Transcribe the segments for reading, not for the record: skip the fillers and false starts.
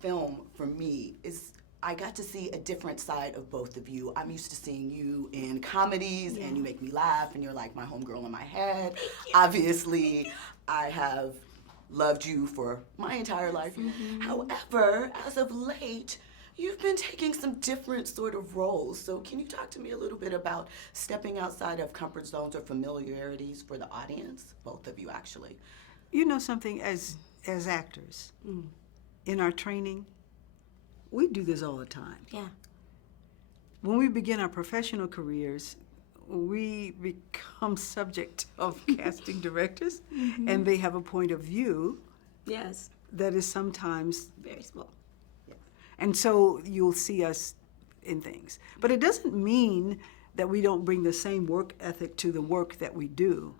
film for me is I got to see a different side of both of you. I'm used to seeing you in comedies and you make me laugh and you're like my homegirl in my head. Obviously, I have loved you for my entire life. However, as of late, you've been taking some different sort of roles. So can you talk to me a little bit about stepping outside of comfort zones or familiarities for the audience? Both of you, actually. You know something, as actors, in our training, we do this all the time. Yeah. When we begin our professional careers, we become subject of casting directors, and they have a point of view Yes. that is sometimes, Very small. and so you'll see us in things. But it doesn't mean that we don't bring the same work ethic to the work that we do,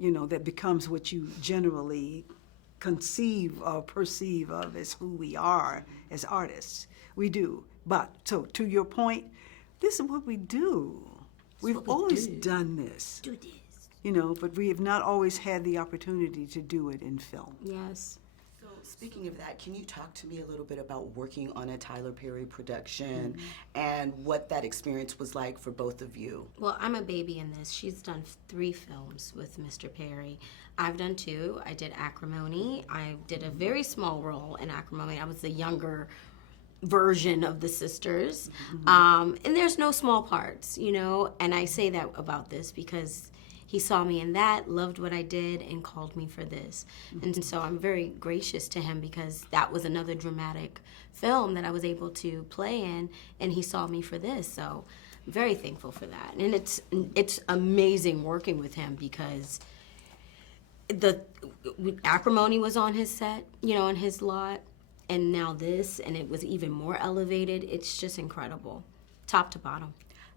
you know, that becomes what you generally conceive or perceive of as who we are as artists. We do. But, so to your point, this is what we do. We've always done this. Do this. You know, but we have not always had the opportunity to do it in film. Yes. So speaking of that, can you talk to me a little bit about working on a Tyler Perry production and what that experience was like for both of you? Well, I'm a baby in this. She's done 3 films with Mr. Perry. I've done 2. I did Acrimony. I did a very small role in Acrimony. I was the younger version of the sisters. And there's no small parts, you know, and I say that about this because he saw me in that, loved what I did, and called me for this. And so I'm very gracious to him because that was another dramatic film that I was able to play in, and he saw me for this. So I'm very thankful for that. And it's amazing working with him because the Acrimony was on his set, you know, on his lot, and now this, and it was even more elevated. It's just incredible, top to bottom.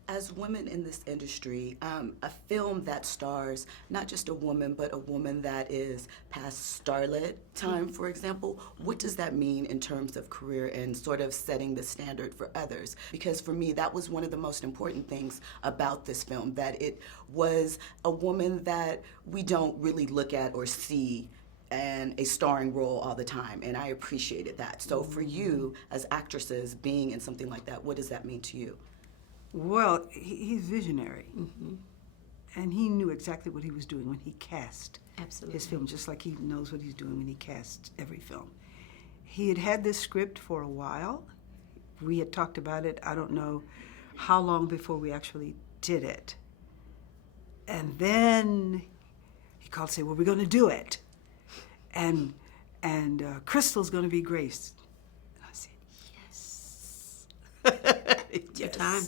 As women in this industry, a film that stars not just a woman, but a woman that is past starlet time, for example, what does that mean in terms of career and sort of setting the standard for others? Because for me, that was one of the most important things about this film, that it was a woman that we don't really look at or see and a starring role all the time, and I appreciated that. So for you, as actresses, being in something like that, what does that mean to you? Well, he's visionary. And he knew exactly what he was doing when he cast Absolutely. his film, just like he knows what he's doing when he casts every film. He had had this script for a while. We had talked about it, I don't know how long before we actually did it. And then he called and said, well, we're going to do it. And Crystal's going to be Grace. And I said, yes. It's your time.